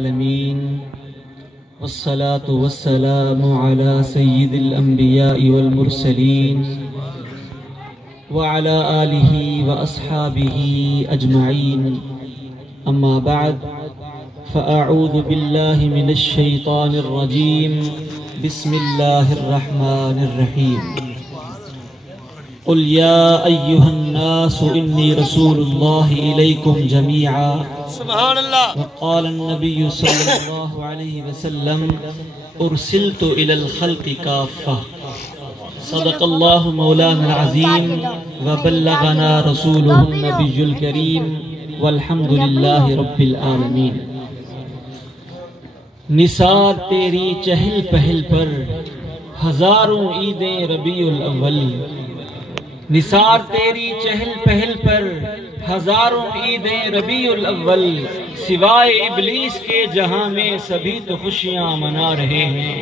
العالمين والصلاة والسلام على سيد الأنبياء والمرسلين وعلى آله وأصحابه أجمعين. أما بعد، فأعوذ بالله من الشيطان الرجيم. بسم الله الرحمن الرحيم. قل يا أيها الناس إني رسول الله إليكم جميعا. سبحان اللہ. وقال النبي صلى الله عليه وسلم أرسلت إلى الخلق كافة. صدق الله مولانا العظيم وبلغنا رسوله النبي الكريم والحمد لله رب العالمين. نثار تیری چہل پہل پر ہزاروں عیدیں ربیع الاول. نثار تیری چہل پہل پر ہزاروں عیدیں ربیع الاول. سوائے ابلیس کے جہاں میں سبھی تو خوشیاں منا رہے ہیں.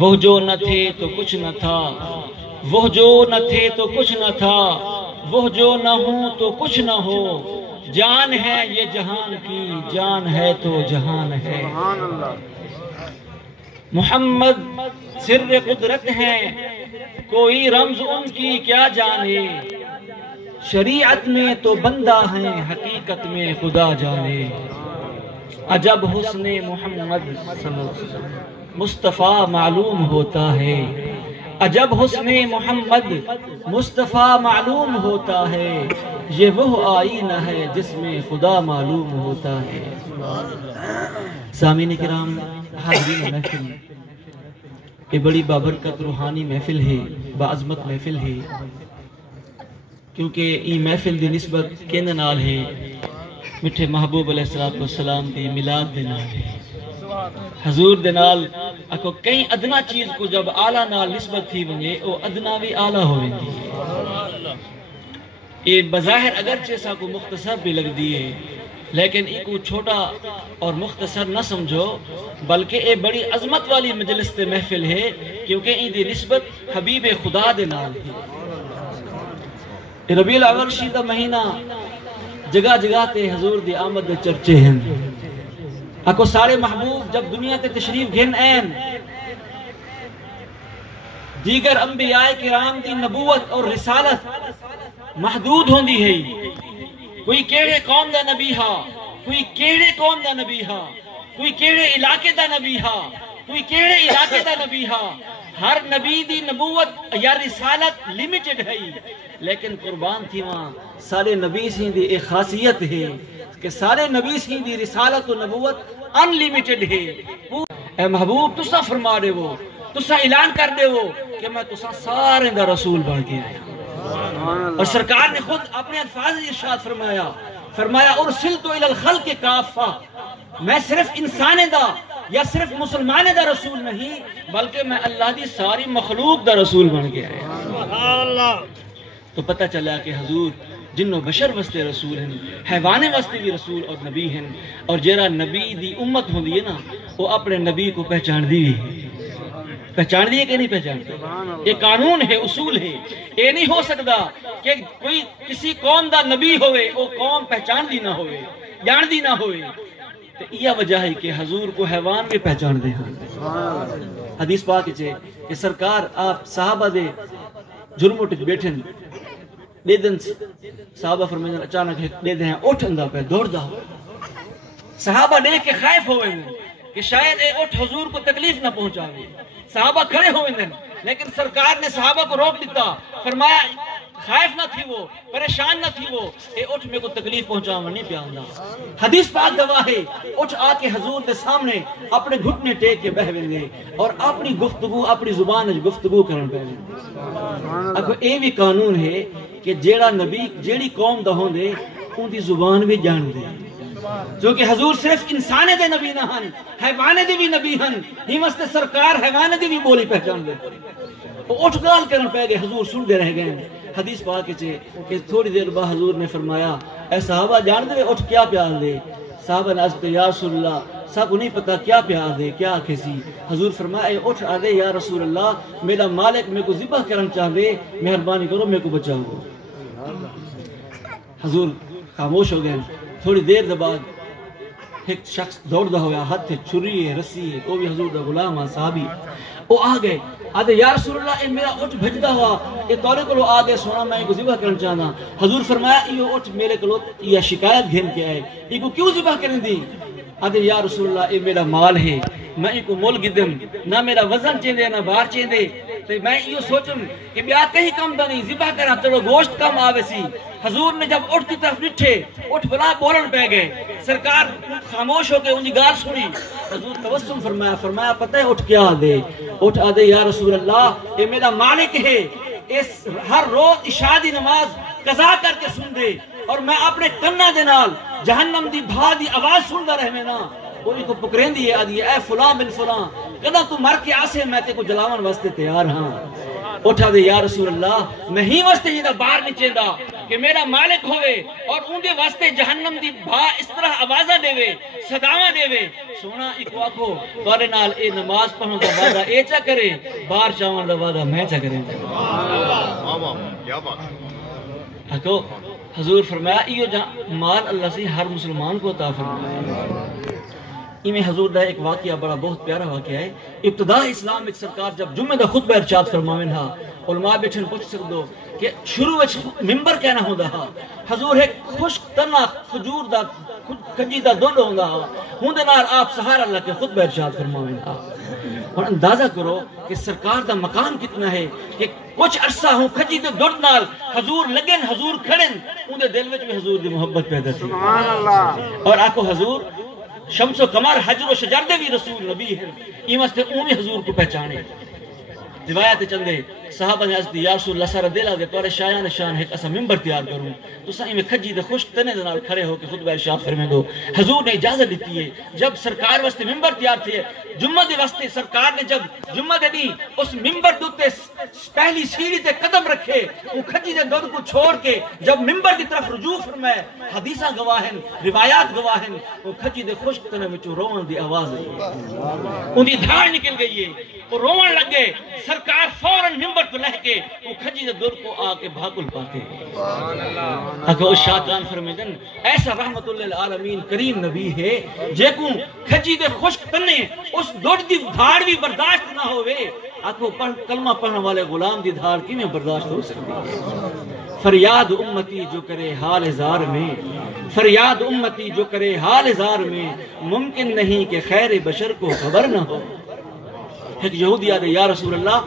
وہ جو نہ تھے تو کچھ نہ تھا، وہ جو نہ تھے تو کچھ نہ تھا، وہ جو نہ ہوں تو کچھ نہ ہو. جان ہے یہ جہان کی، جان ہے تو جہان ہے. محمد سر قدرت ہیں، کوئی رمز ان کی کیا جانے. شریعت میں تو بندہ ہیں، حقیقت میں خدا جانے. عجب حسن محمد مصطفیٰ معلوم ہوتا ہے. عجب حسن محمد مصطفیٰ معلوم ہوتا ہے. یہ وہ آئینہ ہے جس میں خدا معلوم ہوتا ہے. سامعین کرام، حاضرین محفل، یہ بڑی بابرکت روحانی محفل ہے، باعظمت محفل ہے، کیونکہ یہ محفل دی نسبت کہنے نال ہے میٹھے محبوب علیہ السلام دی میلاد دے نال ہے. حضور دے نال اکو کئی ادنا چیز کو جب اعلیٰ نال نسبت تھی ونجے او ادنا بھی اعلیٰ ہو ویندی. یہ بظاہر اگرچہ سا کو مختصر بھی لگ دیئے، لیکن ایک چھوٹا اور مختصر نہ سمجھو، بلکہ یہ بڑی عظمت والی مجلس تے محفل ہے، کیونکہ این دی نسبت حبیب خدا دے نال ہے. ربیع الاول شیدہ مہینہ جگہ جگہ تے حضور دی آمد دے چرچے ہیں. اکو سارے محبوب جب دنیا تے تشریف گھن این، دیگر انبیاء کرام دی نبوت اور رسالت محدود ہوندی ہے. کوئی کیڑے قوم دا نبی ہا، کوئی کیڑے قوم دا نبی ہا، کوئی کیڑے علاقے دا نبی ہا، کوئی کیڑے علاقے دا نبی ہا. ہر نبی دی نبوت یا رسالت لیمیٹڈ ہے، لیکن قربان تھی وہاں سارے نبی سے دی ایک خاصیت ہے کہ سارے نبی سے دی رسالت و نبوت ان لیمیٹڈ ہے. اے محبوب تسا فرما دے وہ، تسا اعلان کر دے وہ کہ میں تسا سارے دا رسول بن کے آیا. اور سرکار نے خود اپنے الفاظ ارشاد فرمایا ارسلت الی الخلق کافہ. میں صرف انسان دا یا صرف مسلمان دا رسول نہیں، بلکہ میں اللہ دی ساری مخلوق دا رسول بن کے آیا. تو پتہ چلا کہ حضور جن و بشر واسطے رسول ہیں، حیوان واسطے بھی رسول اور نبی ہیں. اور جیرا نبی دی امت ہوندی ہے نا، وہ اپنے نبی کو پہچان دی ہے. پہچان دیئے کہ نہیں پہچان دی؟ یہ قانون ہے، اصول ہے. یہ نہیں ہو سکتا کہ کوئی کسی قوم دا نبی ہوئے وہ قوم پہچان دی نہ ہوئے، جان دی نہ ہوئے. تو یہ وجہ ہے کہ حضور کو حیوان بھی پہچان دے ہیں. حدیث پاک چھے کہ سرکار آپ صحابہ دے جرم اٹھ بیٹھن دے دن صحابہ فرمائیں اچانک دے دیں اٹھ اندہ پہ دوڑ دا. صحابہ دیکھ کے خائف ہوئے ہیں کہ شاید اے اٹھ حضور کو تکلیف نہ پہنچا گئے. صحابہ کھڑے ہوئے ہیں، لیکن سرکار نے صحابہ کو روک دیتا. فرمایا خائف نہ تھی وہ، پریشان نہ تھی وہ، اے اٹھ میں کو تکلیف پہنچاؤں نہیں پیاندہ. حدیث پاک گواہ ہے، اٹھ آ کے حضور دے سامنے اپنے گھٹنے ٹیک کے بہویں گے اور اپنی گفتگو اپنی زبان گفتگو کرن پہ گے. اکو اے بھی قانون ہے کہ جیڑا نبی جیڑی قوم دا ہوں دے ان دی زبان بھی جان دے. جو کہ حضور صرف انسانے دے نبی نہ ہن، حیوانے دے بھی نبی ہن. ہی مستے سرکار حیوانے دے بھی بولی پہچان دے. اٹھ گال کرن پہ گئے، حضور سن دے رہ گئے. حدیث پاک چھے کہ تھوڑی دیر بعد حضور نے فرمایا اے صحابہ جان دے اٹھ کیا پیار دے. صحابہ نے عرض کیا یا رسول اللہ صاحب کو نہیں پتا کیا پیار دے کیا کسی. حضور فرمایا اے اٹھ آ دے یا رسول اللہ، میرا مالک میں کو ذبح کرن چاہ دے، مہربانی کرو میں کو بچاؤ. حضور خاموش ہو گئے. تھوڑی دیر بعد ایک شخص دوڑدا ہوا ہاتھ چھری ہے رسی ہے وہ بھی حضور دا غلام ہے صحابی وہ آ گئے آدھے یا رسول اللہ اے میرا اٹھ بھجدا ہوا یہ تورے کو آ گئے سونا میں کو ذبح کرنا چاہنا حضور فرمایا یہ اٹھ میرے کو یہ شکایت گھن کے آئے یہ کو کیوں ذبح کرنے دی آدھے یا رسول اللہ اے میرا مال ہے میں کو مول گدم نہ میرا وزن چیندے نہ بار چیندے تو میں یہ سوچم کہ بیا کہیں کم دا نہیں ذبح کرا چلو گوشت کم آوے سی حضور نے جب اٹھ کی طرف نٹھے اٹھ بلا بولن پہ گئے سرکار خاموش ہو کے انہی گار سنی حضور توسم فرمایا پتہ ہے اٹھ کیا دے اٹھ آدھے یا رسول اللہ یہ میرا مالک ہے اس ہر روز عشاء دی نماز قضا کر کے سن دے اور میں اپنے کنہ دے نال جہنم دی بھا دی آواز سندا رہے نا کوئی کو پکرین دی آدھی اے فلان بن فلان کدا تو مر کے آسے میں تے کو جلاون واسطے تیار ہاں اٹھا دے یا رسول اللہ میں ہی واسطے ہی دا باہر نیچے دا کہ میرا مالک ہوئے اور ان دے واسطے جہنم دی بھا اس طرح آوازہ دے وے صداواں دے وے سونا ایک آکھو تورے نال اے نماز پڑھن دا وعدہ اے چا کرے باہر چاون دا وعدہ میں چا کریں کیا بات آکھو حضور فرمایا یہ مال اللہ سے ہر مسلمان کو عطا فرمایا میں حضور دا ایک واقعہ بڑا بہت پیارا واقعہ ہے ابتدا اسلام میں سرکار جب جمعہ دا خطبہ ارشاد فرماویں ہا علماء بیٹھن پوچھ سکدو کہ شروع وچ منبر کہنا ہوندا ہا حضور ایک خشک تنا کھجور دا کھجی دا دونڈ ہوندا ہا ہوندے نال آپ سہارا اللہ کے خطبہ ارشاد فرماویں ہا اور اندازہ کرو کہ سرکار دا مقام کتنا ہے کہ کچھ عرصہ ہوں کھجی دے دونڈ نال حضور لگن حضور کھڑن ان دے دل وچ بھی حضور دی محبت پیدا تھی سبحان اللہ اور آکو حضور شمس و قمر حجر و شجر دے بھی رسول نبی ہیں یہ مستے اونی حضور کو پہچانے روایت چندے صحابہ نے عزدی یا رسول اللہ سارا دل آگے توارے شایان شان ہے اسا ممبر تیار کروں تو سائیں میں کھجی دے خوش تنے دنال کھڑے ہو کے خطبہ ارشاد فرمائیں دو حضور نے اجازت دیتی ہے جب سرکار واسطے ممبر تیار تھے جمعہ دے واسطے سرکار نے جب جمعہ دے دی اس ممبر دوتے پہلی سیڑھی تے قدم رکھے وہ کھجی دے دودھ کو چھوڑ کے جب ممبر کی طرف رجوع فرمائے حدیثہ گواہن روایات گواہن وہ کھجی دے خوش تنے میں چو روان دی آواز ہے ان دی دھار نکل گئی ہے وہ روان لگ گئے سرکار فوراً ممبر تو لہ کے وہ کھجی دے دودھ کو آ کے بھاکل پاتے اگر اس شاہدان فرمیدن ایسا رحمت اللہ العالمین کریم نبی ہے جے کو کھجی دے خشک تنے اس دودھ دی دھار بھی برداشت نہ ہوئے آکھو کلمہ پڑھنے والے غلام دی دھار کی میں برداشت ہو سکتی ہے فریاد امتی جو کرے حال زار میں فریاد امتی جو کرے حال زار میں ممکن نہیں کہ خیر بشر کو خبر نہ ہو ایک یہودی آدھے یا رسول اللہ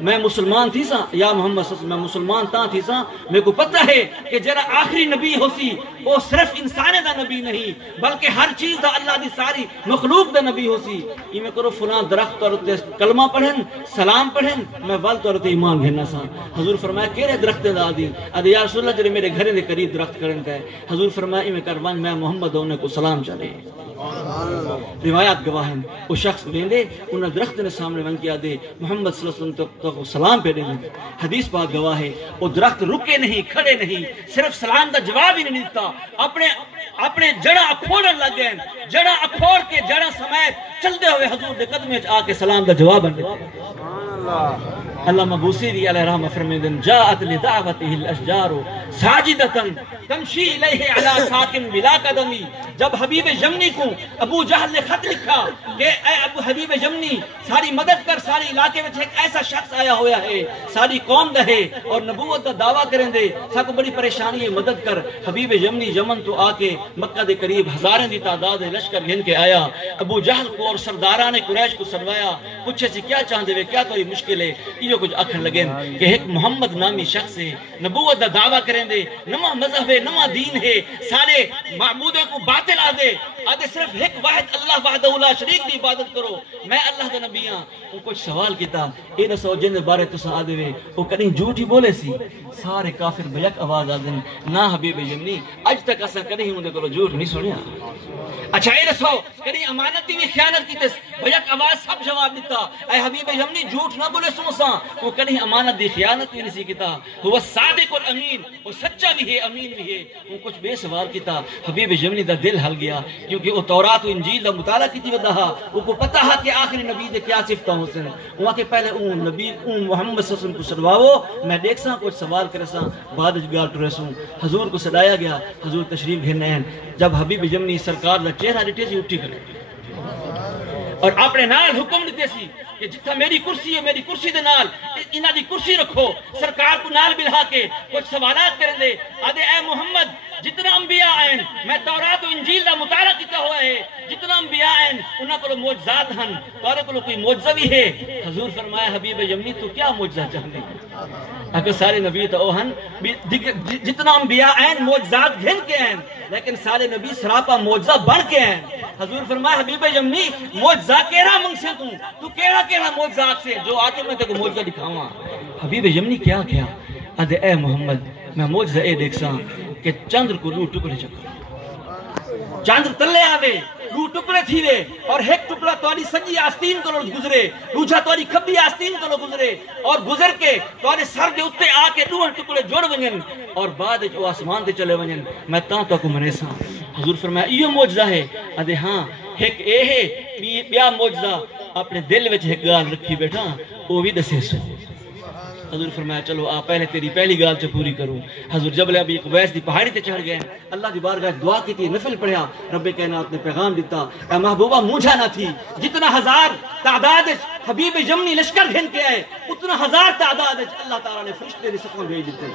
میں مسلمان تھی سا یا محمد صلی اللہ علیہ وسلم میں مسلمان تاں تھی سا میں کو پتہ ہے کہ جرا آخری نبی ہو سی وہ صرف انسان دا نبی نہیں بلکہ ہر چیز دا اللہ دی ساری مخلوق دا نبی ہو سی یہ میں کرو فلاں درخت اور کلمہ پڑھن سلام پڑھن میں والد اور ایمان گھننا سا حضور فرمایا کیرے درخت دا دی آدھے یا رسول اللہ جرے میرے گھرے دے قریب درخت کرن کا ہے حضور فرمایا یہ میں کروان میں محمد ہونے کو سلام چلے روایات گواہن وہ شخص لیندے انہاں درخت نے سامنے ون کیا دے محمد صلی اللہ علیہ وسلم تو سلام پہ دے حدیث پاک گواہ ہے وہ درخت رکے نہیں کھڑے نہیں صرف سلام دا جواب ہی نہیں دیتا اپنے جڑا اکھوڑن لگ گئے جڑا اکھوڑ کے جڑا سمیت چلتے ہوئے حضور دے قدمے آ کے سلام دا جواب ان دیتا علامہ بوصیری علیہ رحمہ فرمیدن جاءت لدعوته الاشجار ساجدتا تمشی الیہ علی ساکن بلا قدمی جب حبیب یمنی کو ابو جہل نے خط لکھا کہ اے ابو حبیب یمنی ساری مدد کر ساری علاقے میں ایک ایسا شخص آیا ہویا ہے ساری قوم دے اور نبوت کا دعویٰ کریں دے ساکو بڑی پریشانی ہے مدد کر حبیب یمنی یمن تو آ کے مکہ دے قریب ہزاریں دی تعداد لشکر گھن کے آیا ابو جہل کو اور سرداران قریش کو سنوایا پوچھے سے کیا چاہتے ہوئے کیا تو مشکل ہے یہ کچھ اکھن لگیں کہ ایک محمد نامی شخص ہے نبوت دا دعویٰ کریں دے نما مذہب ہے نما دین ہے سارے معبودوں کو باطل آدھے صرف ایک واحد اللہ وحدہ لا شریک دی عبادت کرو میں اللہ دا نبی ہاں وہ کچھ سوال کیتا اے نسو جن دے بارے تساں آدھے وے وہ کہیں جھوٹی بولے سی سارے کافر بیک آواز آدھن نا حبیب یمنی اج تک اساں کہیں ہوں دے کرو جھوٹ نہیں سنیا اچھا اے نسو کہیں امانتی بھی خیانت کی تس بیک آواز سب جواب دیتا اے حبیب یمنی جھوٹ نہ بولے سمساں وہ کہیں امانت دی خیانت بھی نہیں سی کیتا وہ صادق الامین وہ سچا بھی ہے امین بھی ہے وہ کچھ بے سوال کیتا حبیب یمنی دا دل ہل گیا کیونکہ وہ تورات و انجیل دا مطالعہ کی تھی ودہا وہ کو پتہ ہے کہ آخری نبی دے کیا صفتہ حسین وہاں کے پہلے اون نبی اون محمد صلی اللہ علیہ وسلم کو سڑواو میں دیکھ سا کچھ سوال کرے سا بعد گال ٹرے سوں حضور کو سڑایا گیا حضور تشریف گھرنے ہیں جب حبیب جمنی سرکار دا چہرہ ڈٹے سی اٹھی کرے اور اپنے نال حکم دیتے سی کہ جتھا میری کرسی ہے میری کرسی دے نال انہاں دی کرسی رکھو سرکار کو نال بلہا کے کچھ سوالات کریں دے آدھے اے محمد جتنا انبیاء ہیں میں تورات و انجیل دا مطالعہ کیتا ہوا ہے جتنا انبیاء ہیں انہاں کو معجزات ہیں تورے کو کوئی معجزہ بھی ہے حضور فرمایا حبیب یمنی تو کیا معجزہ چاہتے اگر سارے نبی تو ہن جتنا انبیاء ہیں معجزات گھن کے ہیں لیکن سارے نبی سراپا معجزہ بڑھ کے ہیں حضور فرمایا حبیب یمنی معجزہ کیڑا منگ سے تو کیڑا معجزات سے جو آتے میں تک معجزہ دکھاواں حبیب یمنی کیا کیا ادھے اے محمد میں معجزہ اے دیکھ سا کہ چندر کو دو ٹکڑے چکر چندر تلے آوے دو ٹکڑے تھی دے اور ایک ٹکڑا تواری سجی آستین کو گزرے دوجا تواری کھبی آستین کو گزرے اور گزر کے تواری سر دے اتے آ کے دو ٹکڑے جوڑ ونجن اور بعد جو آسمان دے چلے ونجن میں تاں تو کو منے سا حضور فرمایا یہ معجزہ ہے ادھے ہاں ایک اے ہے بیا معجزہ اپنے دل وچ ایک گال رکھی بیٹھا وہ بھی دسے سو حضور فرمایا چلو آپ پہلے تیری پہلی گال چ پوری کروں حضور جبل ابی قبیس دی پہاڑی تے چڑھ گئے اللہ دی بارگاہ دعا کی تھی نفل پڑھیا رب کائنات نے پیغام دیتا اے محبوبہ مجھا نہ تھی جتنا ہزار تعداد حبیب یمنی لشکر گھن کے آئے اتنا ہزار تعداد اللہ تعالیٰ نے فرشتے رزقوں بھیج دیتے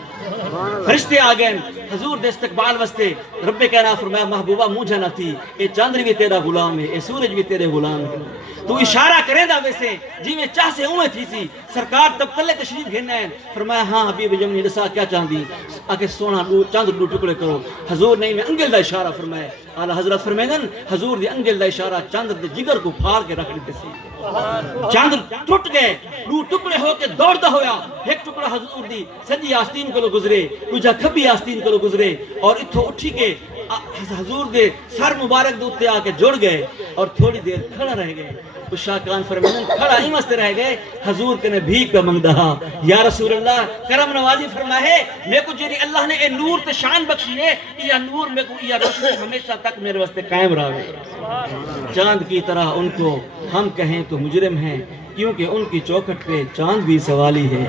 فرشتے آ گئے حضور دے استقبال واسطے رب کائنات فرمایا محبوبہ مجھا نہ تھی اے چاندر بھی تیرا غلام ہے اے سورج بھی تیرے غلام ہے تو اشارہ کرے دا ویسے جی میں چاہ سے اوے تھی سی سرکار تب تلے تشریف گھن آئے فرمایا ہاں حبیب یمنی دسا کیا چاندی آکے سونا چاندر دو ٹکڑے کرو حضور نہیں میں انگل دا اشارہ فرمایا اعلی حضرت فرمائن حضور دی انگل دا اشارہ چاندر دے جگر کو پھاڑ کے رکھ دیتے سی چاندر ٹوٹ گئے دو ٹکڑے ہو کے دوڑتا ہویا ایک ٹکڑا حضور دی سجی آستین کو گزرے دوجا کھبی آستین کو گزرے اور اتھو اٹھی کے حضور دے سر مبارک دے اتے آ کے جڑ گئے اور تھوڑی دیر کھڑا رہ گئے تو شاہ کان فرمائن کھڑا ہی مست رہ گئے حضور کے نے بھیک کا منگ دہا یا رسول اللہ کرم نوازی فرمائے میں کو جیری اللہ نے اے نور تے شان بخشی ہے یہ نور میں کو یہ روشنی ہمیشہ تک میرے واسطے قائم رہے چاند کی طرح ان کو ہم کہیں تو مجرم ہیں کیونکہ ان کی چوکھٹ پہ چاند بھی سوالی ہے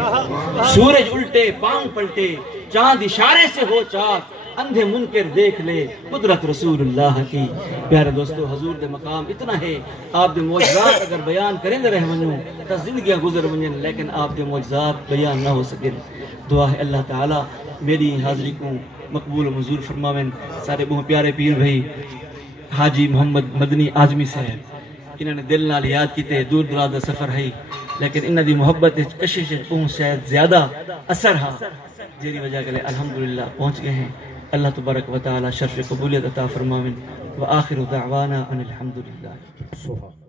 سورج الٹے پاؤں پلٹے چاند اشارے سے ہو چاک اندھے منکر دیکھ لے قدرت رسول اللہ کی پیارے دوستو حضور دے مقام اتنا ہے آپ دے معجزات اگر بیان کریں دے رہ ونوں تا زندگیاں گزر ونجن لیکن آپ دے معجزات بیان نہ ہو سکن دعا ہے اللہ تعالی میری حاضری کو مقبول و منظور فرماویں سارے بہت پیارے پیر بھائی حاجی محمد مدنی اعظمی صاحب انہوں نے دل نال یاد کیتے دور دراز دا سفر ہے لیکن انہاں دی محبت کشش پہنچ شاید زیادہ اثر ہا جیری وجہ کے لئے الحمدللہ پہنچ گئے ہیں اللہ تبارک و تعالی شرف قبولیت عطا فرماویں وآخر دعوانا ان الحمدللہ